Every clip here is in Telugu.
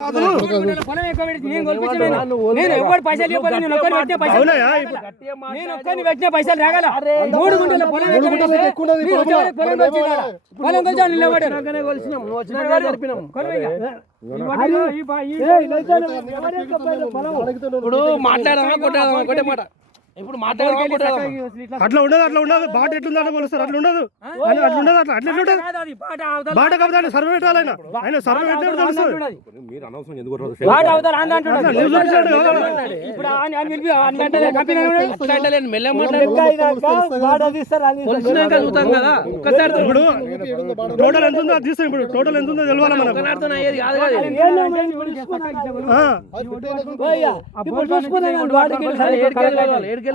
పొలం ఎక్కువ పెట్టి నేను కొలిపించలేను. నేను ఎవరు పైసలు ఇవ్వలేదు. నేను ఒక్కరిని పెట్టిన పైసలు నేను ఒక్కరిని పెట్టిన పైసలు రాగల 3 గుంటల పొలం ఎక్కువ పొలం కొలిచాను నిలబడ్డారు. ఇప్పుడు మాట్లాడదామా కొట్టాడదామా ఒకటే మాట. ఇప్పుడు అట్లా ఉండదు, అట్లా ఉండదు. బాట ఎట్లుంది అట్లా కొలుస్తారు, అట్లా ఉండదు, అట్లా ఉండదు, అట్లా అట్లా ఉండదు. బాట కాబట్టి ఆయన సర్వే పెట్టాలి, ఆయన సర్వే పెట్టినప్పుడు తెలుస్తుంది. ఇప్పుడు టోటల్ ఎంత ఉందో అది తీస్తాం. ఇప్పుడు టోటల్ ఎంత ఉందో తెలవాలి మనకు. ఈ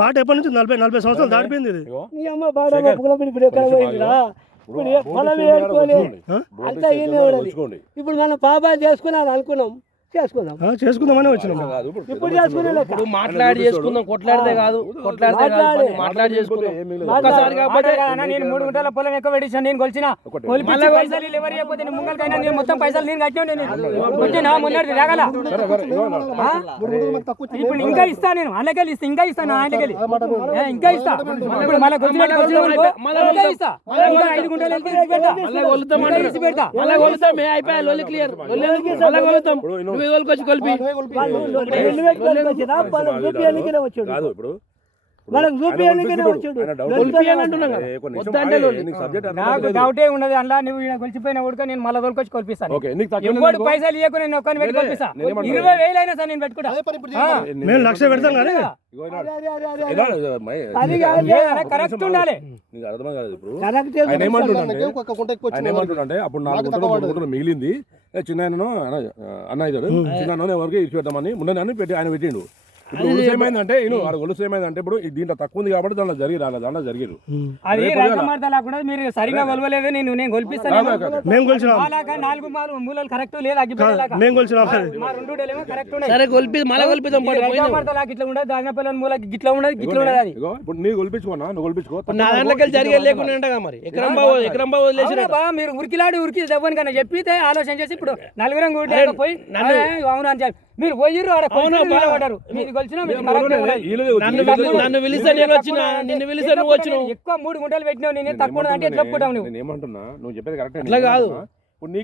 బాట ఎప్పటి నుంచి 40 సంవత్సరాలు దాటిపోయింది. ఇది ఇప్పుడు మనం పాపాలు చేసుకున్నాను అనుకున్నాం, చేసుకుందామని వచ్చినాం. ఇప్పుడు చేసుకునే మాట్లాడి చేసుకుందాం, కొట్లాడితే కాదు, మాట్లాడి చేసుకుందాం. నేను 3 గుంటల పొలం ఎక్కువ పెట్టించాను. నేను కొలిచిన పైసలు ఎవరు చెప్పితే ముంగలకైనా నేను మొత్తం పైసలు నేను కట్టినా మొన్నటి రాగల. ఇప్పుడు ఇంకా ఇస్తా, నేను అందుకెళ్ళి ఇస్తా, ఇంకా ఇస్తాను ఆయనకెళ్ళి ఇంకా ఇస్తా. ఇప్పుడు మళ్ళీ ఇస్తా, ఇంకా 5 గుంటలు పెడతా. కొలిపి నాకు డౌటే ఉండదు. అలా నువ్వు కొలిచిపోయిన ఉడక నేను మళ్ళీ తోలుకొచ్చి కొలిపిస్తాను. ఎవరు పైసలు ఇవ్వకు నేను ఒక్కరిని పెట్టి కొలిపిస్తా. 20,000 అయినా సార్ నేను పెట్టుకుంటా. మేము 1,00,000 పెడతాం కానీ కరెక్ట్ ఉండాలి. ఏమంటుండే అప్పుడు 4 గుంటలు మిగిలింది. చిన్న అన్న అవుతాడు, చిన్న ఎవరికి ఇచ్చి పెట్టమని ముందని పెట్టి ఆయన పెట్టిండు. ఇప్పుడు గొలుసు ఏమైందంటే గొలుసు ఏమైందంటే ఇప్పుడు దీంట్లో తక్కువ ఉంది కాబట్టి దాంట్లో జరిగి రాలేదు, దాంట్లో జరిగారు. అది రైతు లేకుండా మీరు సరిగా కొలవలేదు. నేను కొలిపిస్తాను. 4 మూలలు కరెక్ట్ లేదు, ఇట్లా ఉండదు. దానిపల్లి మూల గిట్లా ఉండదు, గిట్లా ఉండదు. అది ఇప్పుడు నీకు కొలిపించుకున్నా, నువ్వు కొలిపించుకో. నా దాంట్లోకి జరిగే లేకుండా మరి ఎకరం బాబు మీరు ఉరికిలాడి ఉరికి దవ్వని కన్నా చెప్పితే ఆలోచన చేసి ఇప్పుడు 4 కూడా పోయి అవును అని చెప్పి మీరు పోయిర్రు పడ్డారు. మీరు కొలిచిన నన్ను పిలిస్తే నేను వచ్చిన, నిన్ను పిలిస్తే నువ్వు వచ్చినావు. ఎక్కువ 3 గుంటలు పెట్టినావు, నేను తక్కువ అంటే ఎట్లా ఒప్పుకుంటావు నువ్వు? నేను ఏమంటున్నా, నువ్వు చెప్పేది కరెక్ట్. అట్లా కాదు,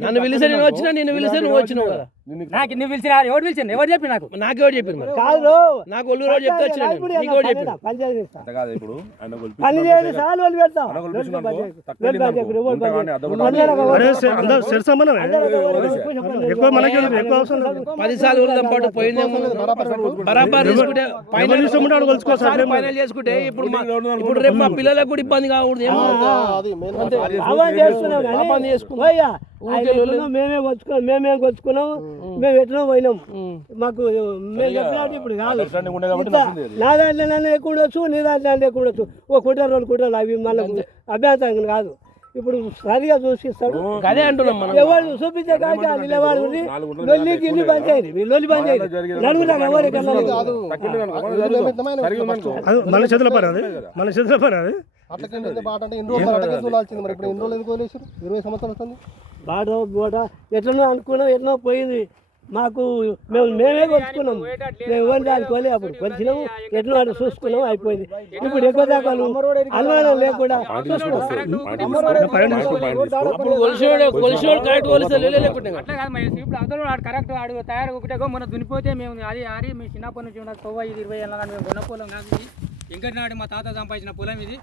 నన్ను పిలిస్తే నేను వచ్చినా, నిన్ను పిలిస్తే నువ్వు వచ్చినావు కదా. నాకు నువ్వు పిలిచిన ఎవరు పిలిచింది? ఎవరు చెప్పి నాకెవరు చెప్పారు? నాకు ఒళ్ళు రోజు చెప్తే వచ్చిన, నీకు ఎవరు చెప్పారు? ఎక్కువ మనకి ఎక్కువ అవసరం లేదు. 10 సార్లు ఊరిదాం పాటు పోయిందేమో. బరాబర్ తీసుకుంటే ఫైనల్ చేసుకుంటే ఇప్పుడు రేపు మా పిల్లలకు కూడా ఇబ్బంది కాకూడదు. మేమేం కొచ్చుకున్నాం, మేము ఎట్లా పోయినాం. మాకు మేము చెప్పినట్టు ఇప్పుడు కాదు. నా దాంట్లో నన్ను ఎక్కువ ఉండొచ్చు, నీ దాంట్లో ఎక్కువ ఉండొచ్చు. 1 కుట్ర 2 కుట్రలు అవి మళ్ళీ అభ్యంతరం కాదు. ఇప్పుడు సరిగా చూసిస్తాడు. అదే అంటున్నాం మనం. ఎవరు చూపించే కాక నిలబడి లొల్లికి ఇల్లు బంద్ చేయండి, మీరు లొల్లి బంద్ చేయండి. నడుగుతాం ఎవరికన్నా మన చేతుల పని, అది మన చేతుల పని. అది బాట బోట ఎట్లనో అనుకున్నాం, ఎట్లనో పోయింది. మాకు మేమే కొలుచుకున్నాం, మేము ఎవరిని దానికోలే. అప్పుడు కొలిచినాము, ఎట్లా అంటే చూసుకున్నాం, అయిపోయింది. ఇప్పుడు ఎక్కువ దాకా అనుమానం లేకుండా కరెక్ట్ తయారు ఒకటే మన దునిపోతే మేము అది మీ చిన్నప్పటి నుంచి 20 ఏళ్ళ మేము కొన్న పొలం కాదు. ఇంకా నాడు మా తాత సంపాదించిన పొలం ఇది.